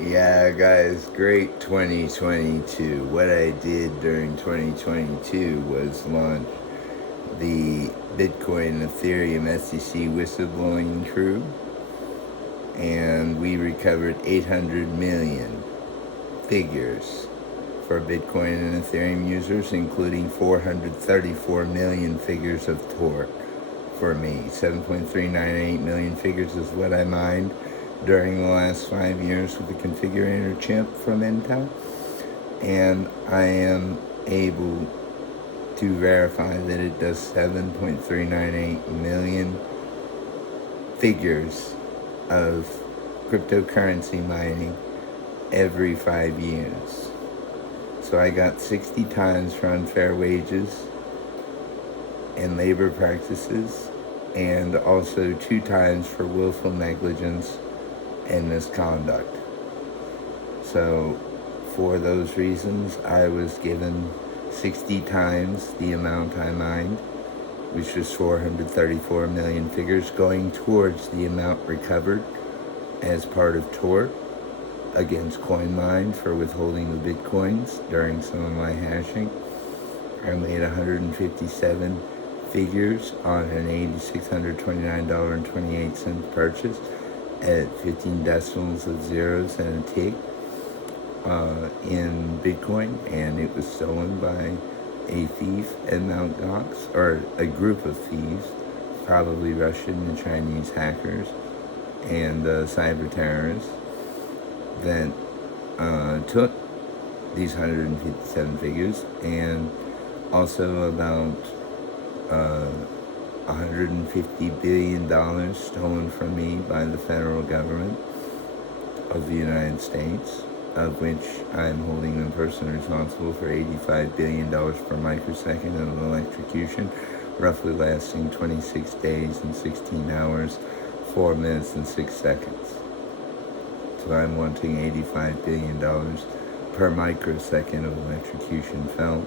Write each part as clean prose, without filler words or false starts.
Yeah, guys, great 2022. What I did during 2022 was launch the Bitcoin Ethereum SEC whistleblowing crew, and we recovered 800 million figures for Bitcoin and Ethereum users, including 434 million figures of torque for me. 7.398 million figures is what I mined during the last 5 years with the configurator chip from Intel, and I am able to verify that it does 7.398 million figures of cryptocurrency mining every 5 years. So I got 60 times for unfair wages and labor practices, and also 2 times for willful negligence and misconduct. So for those reasons, I was given 60 times the amount I mined, which was 434 million figures, going towards the amount recovered as part of tort against CoinMine for withholding the bitcoins during some of my hashing. I made 157 figures on an $8,629.28 purchase at 15 decimals of zeros and a tick in Bitcoin, and it was stolen by a thief at Mt. Gox, or a group of thieves, probably Russian and Chinese hackers and cyber terrorists that took these 157 figures, and also about $150 billion stolen from me by the federal government of the United States, of which I am holding them personally responsible for $85 billion per microsecond of electrocution, roughly lasting 26 days and 16 hours, 4 minutes and 6 seconds. So I'm wanting $85 billion per microsecond of electrocution felt,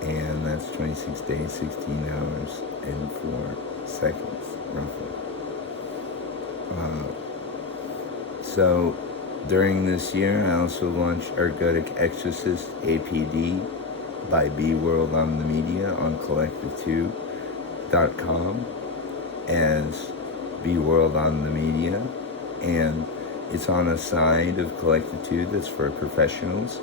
and that's 26 days, 16 hours, and 4 seconds, roughly. So during this year, I also launched Ergodic Exorcist APD by B-World on the Media on collective2.com as B-World on the Media, and it's on a side of Collective2 that's for professionals,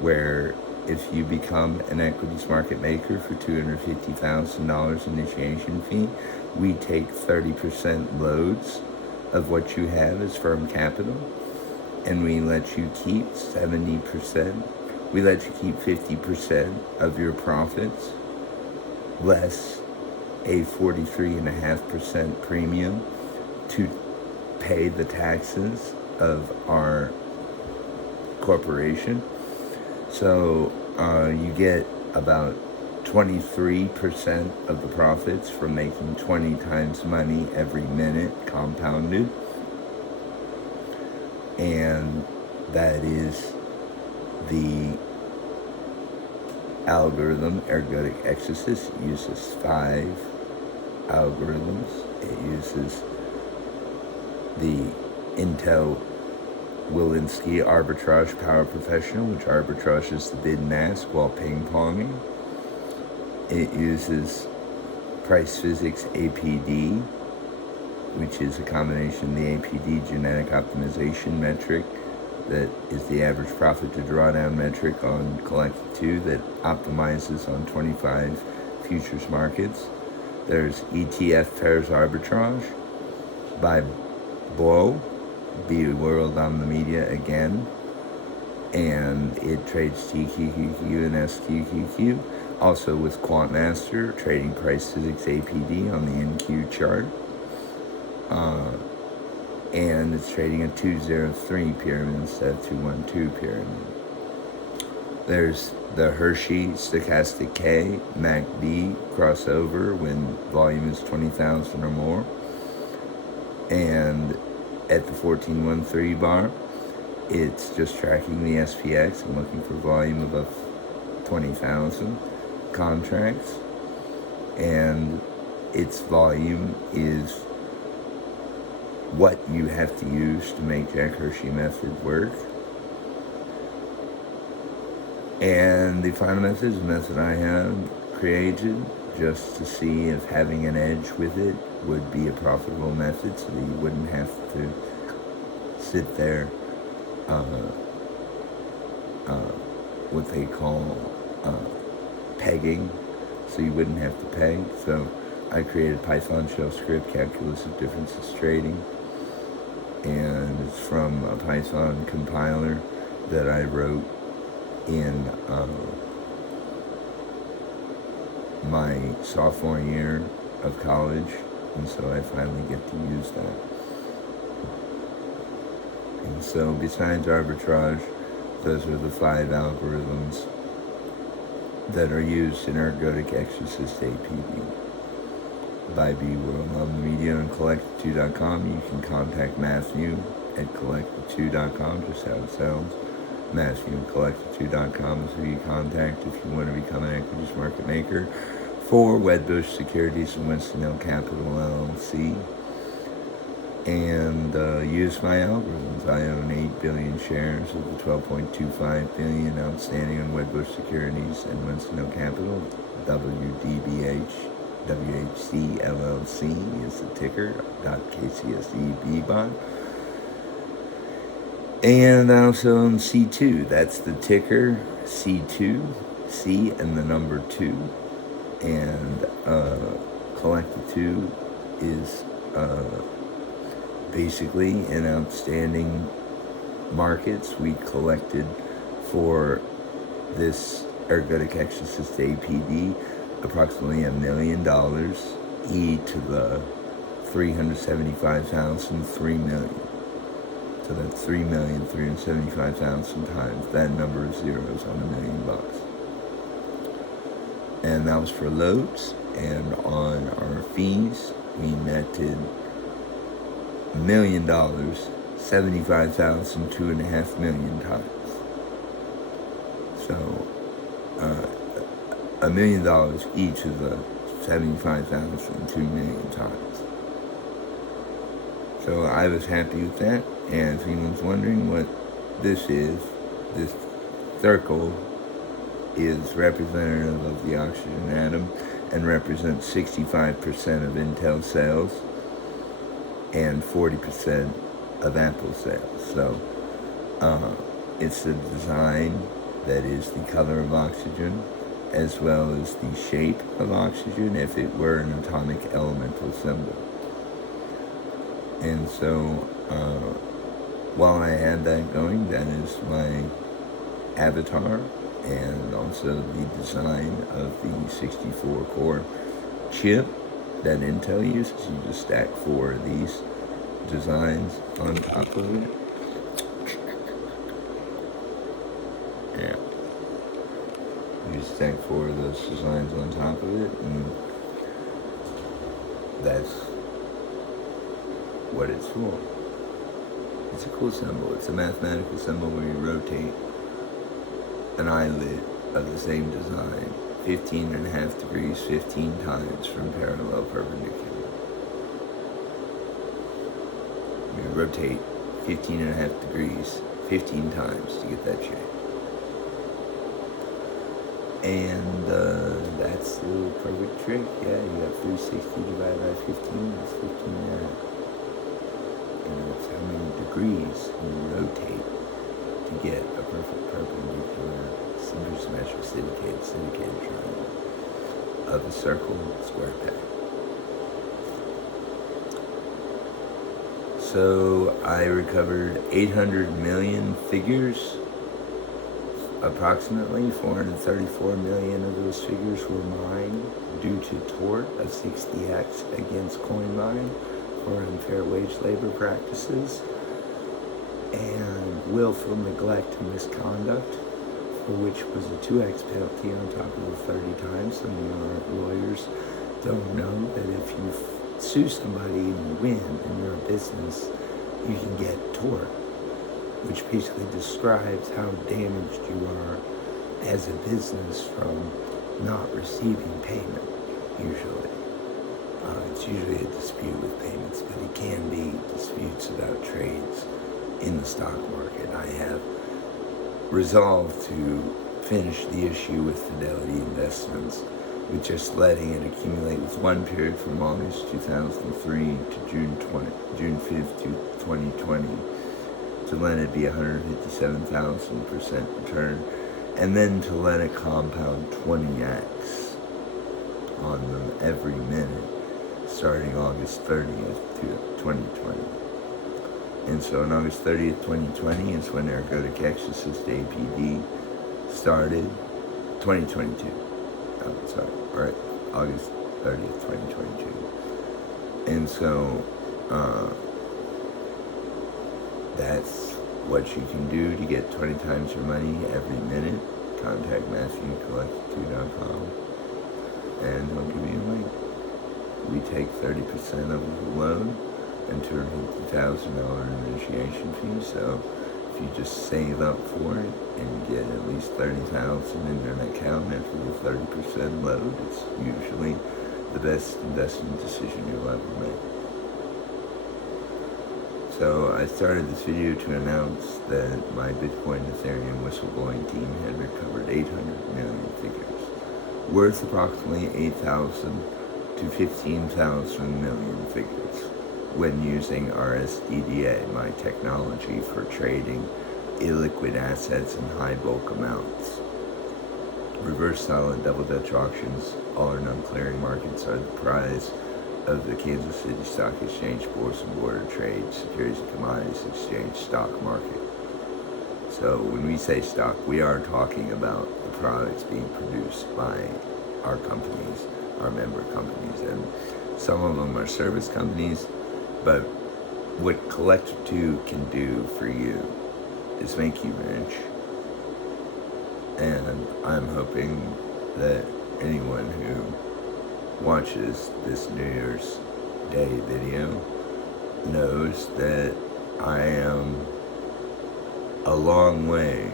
where if you become an equities market maker for $250,000 initiation fee, we take 30% loads of what you have as firm capital, and we let you keep 70%. We let you keep 50% of your profits, less a 43.5% premium to pay the taxes of our corporation. So you get about 23% of the profits from making 20 times money every minute compounded. And that is the algorithm. Ergodic Exorcist uses 5 algorithms. It uses the Intel Wilinski Arbitrage Power Professional, which arbitrages the bid and ask while ping-ponging. It uses Price Physics APD, which is a combination of the APD genetic optimization metric that is the average profit to drawdown metric on Collective2 that optimizes on 25 futures markets. There's ETF Pairs Arbitrage by BWO, B-World on the Media again, and it trades TQQQ and SQQQ, also with Quantmaster trading Price Physics APD on the NQ chart, and it's trading a 203 pyramid instead of 212 pyramid. There's the Hershey Stochastic K MACD crossover when volume is 20,000 or more, and at the 1413 bar, it's just tracking the SPX and looking for volume above 20,000 contracts, and its volume is what you have to use to make Jack Hershey method work. And the final method is a method I have created just to see if having an edge with it would be a profitable method, so that you wouldn't have to sit there, what they call pegging, so you wouldn't have to peg. So I created Python shell script, calculus of differences trading, and it's from a Python compiler that I wrote in my sophomore year of college, and so I finally get to use that. And so besides arbitrage, those are the 5 algorithms that are used in ergodic exorcist APD. By BWO on media and collective2.com. You can contact Matthew at collective2.com, just how it sounds. Matthew at collective2.com is who you contact if you want to become an equities market maker for Wedbush Securities and Winston Hill Capital LLC. And use my algorithms. I own 8 billion shares of the 12.25 billion outstanding on Wedbush Securities and Winston Hill Capital. WDBH, WHC LLC is the ticker, .KCSEBBOT. And I also own C2, that's the ticker, C2, C and the number 2. And Collective 2 is basically in outstanding markets. We collected for this ergodic exorcist APD approximately $1 million, E to the 375,000, 3 million. So that's 3,375,000 times that number of zeros on $1 million. And that was for loads. And on our fees, we netted $1 million, 75,000, 2.5 million times. So, $1 million each of the 75,000, 2 million times. So I was happy with that. And if anyone's wondering what this is, this circle is representative of the oxygen atom and represents 65% of Intel sales and 40% of Apple sales. So it's the design that is the color of oxygen, as well as the shape of oxygen if it were an atomic elemental symbol. And so while I had that going, that is my avatar, and also the design of the 64-core chip that Intel uses. You just stack 4 of these designs on top of it. Yeah. You just stack 4 of those designs on top of it, and that's what it's for. It's a cool symbol. It's a mathematical symbol where you rotate an eyelid of the same design 15.5 degrees 15 times from parallel perpendicular. You rotate 15.5 degrees 15 times to get that shape. And that's the perfect trick. Yeah, you got 360 divided by 15, that's 15.5. And that's how many degrees you rotate to get a perfect perpendicular symmetric syndicated triangle of a circle square peg. So I recovered 800 million figures, approximately 434 million of those figures were mined due to tort of 60x against CoinMine for unfair wage labor practices and willful neglect and misconduct, for which was a 2x penalty on top of the 30 times. Some of our lawyers don't know that if you sue somebody and you win in your business, you can get tort, which basically describes how damaged you are as a business from not receiving payment, usually. It's usually a dispute with payments, but it can be disputes about trades in the stock market. I have resolved to finish the issue with Fidelity Investments with just letting it accumulate with one period from August 2003 to June 5th, 2020, to let it be 157,000% return, and then to let it compound 20x on them every minute starting August 30th, 2020. And so on August 30th, 2020 is when Ergo to KCSEBBOT started. 2022. Oh, sorry. All right. August 30th, 2022. And so that's what you can do to get 20 times your money every minute. Contact MatthewCollect2.com and he'll give you a link. We take 30% of the loan and $250,000 initiation fee. So if you just save up for it and get at least $30,000 in an account after the 30% load, it's usually the best investment decision you'll ever make. So I started this video to announce that my Bitcoin Ethereum whistleblowing team had recovered 800 million figures, worth approximately 8,000 to 15,000 million figures, when using RSDDA, my technology for trading illiquid assets in high bulk amounts. Reverse solid double Dutch auctions, all or none clearing markets are the prize of the Kansas City Stock Exchange Bourse and Board of Trade Securities and Commodities Exchange stock market. So when we say stock, we are talking about the products being produced by our companies, our member companies, and some of them are service companies, but what Collect2 can do for you is make you rich. And I'm hoping that anyone who watches this New Year's Day video knows that I am a long way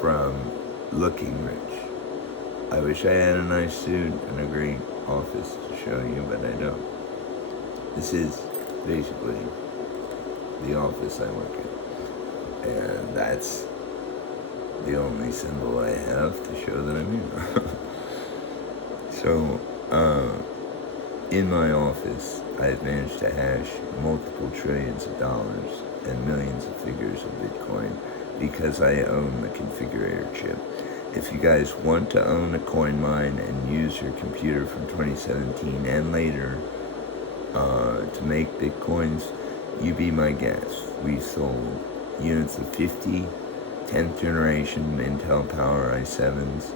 from looking rich. I wish I had a nice suit and a great office to show you, but I don't. This is basically the office I work in, and that's the only symbol I have to show that I'm here. So, in my office, I've managed to hash multiple trillions of dollars and millions of figures of Bitcoin because I own the configurator chip. If you guys want to own a coin mine and use your computer from 2017 and later to make Bitcoins, you be my guest. We sold units of 50 10th generation Intel Power i7s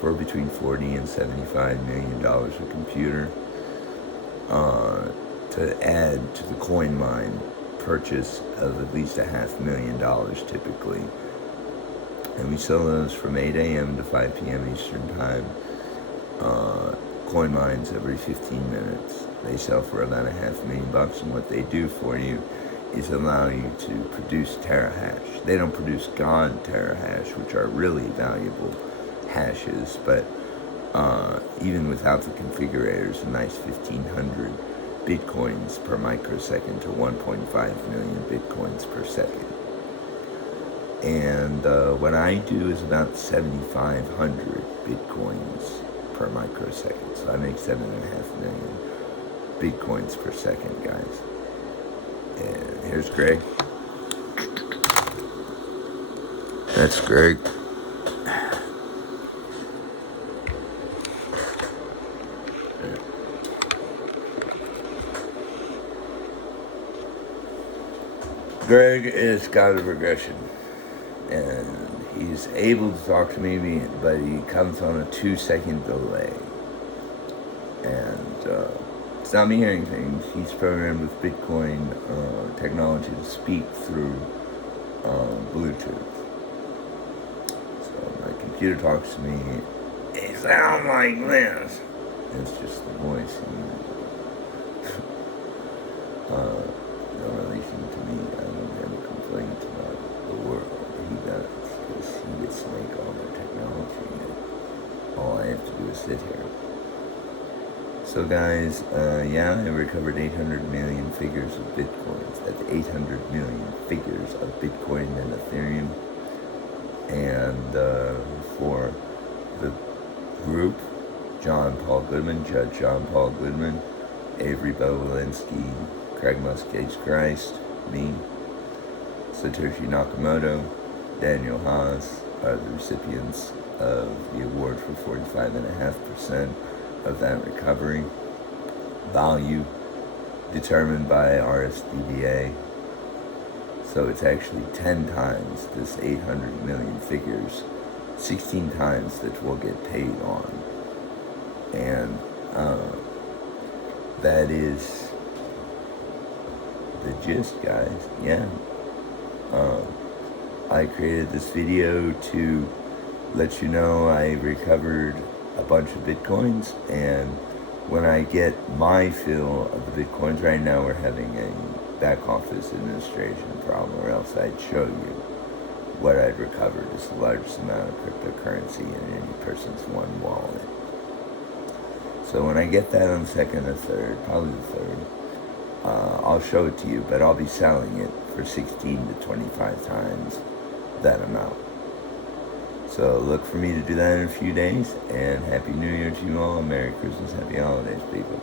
for between $40 and $75 million a computer to add to the coin mine purchase of at least $500,000 typically. And we sell those from 8 a.m. to 5 p.m. Eastern Time. Coin mines every 15 minutes. They sell for about $500,000, and what they do for you is allow you to produce terahash. They don't produce God terahash, which are really valuable hashes, but even without the configurators, a nice 1,500 bitcoins per microsecond to 1.5 million bitcoins per second. And what I do is about 7,500 bitcoins per microsecond. So I make 7.5 million bitcoins per second, guys. And here's Greg. That's Greg. Greg is God of regression, and he's able to talk to me, but he comes on a 2-second delay. And it's not me hearing things. He's programmed with Bitcoin technology to speak through Bluetooth. So my computer talks to me. It sounds like this. It's just the voice. No relation to me. I don't have a complaint about the world. He does, because he gets to make all the technology. And all I have to do is sit here. So So guys, yeah, I recovered 800 million figures of Bitcoins. That's 800 million figures of Bitcoin and Ethereum. And for the group, Judge John Paul Goodman, Avery Bowelinski, Craig Muscates Christ, me, Satoshi Nakamoto, Daniel Haas are the recipients of the award for 45.5% of that recovery. Value determined by RSDBA. So it's actually 10 times this 800 million figures, 16 times that we'll get paid on. And that is the gist, guys. Yeah. I created this video to let you know I recovered a bunch of Bitcoins, and when I get my fill of the Bitcoins, right now we're having a back office administration problem, or else I'd show you what I'd recovered. It's the largest amount of cryptocurrency in any person's one wallet. So when I get that on the second or third, probably the third, I'll show it to you, but I'll be selling it for 16 to 25 times that amount. So look for me to do that in a few days, and Happy New Year to you all, and Merry Christmas, Happy Holidays, people.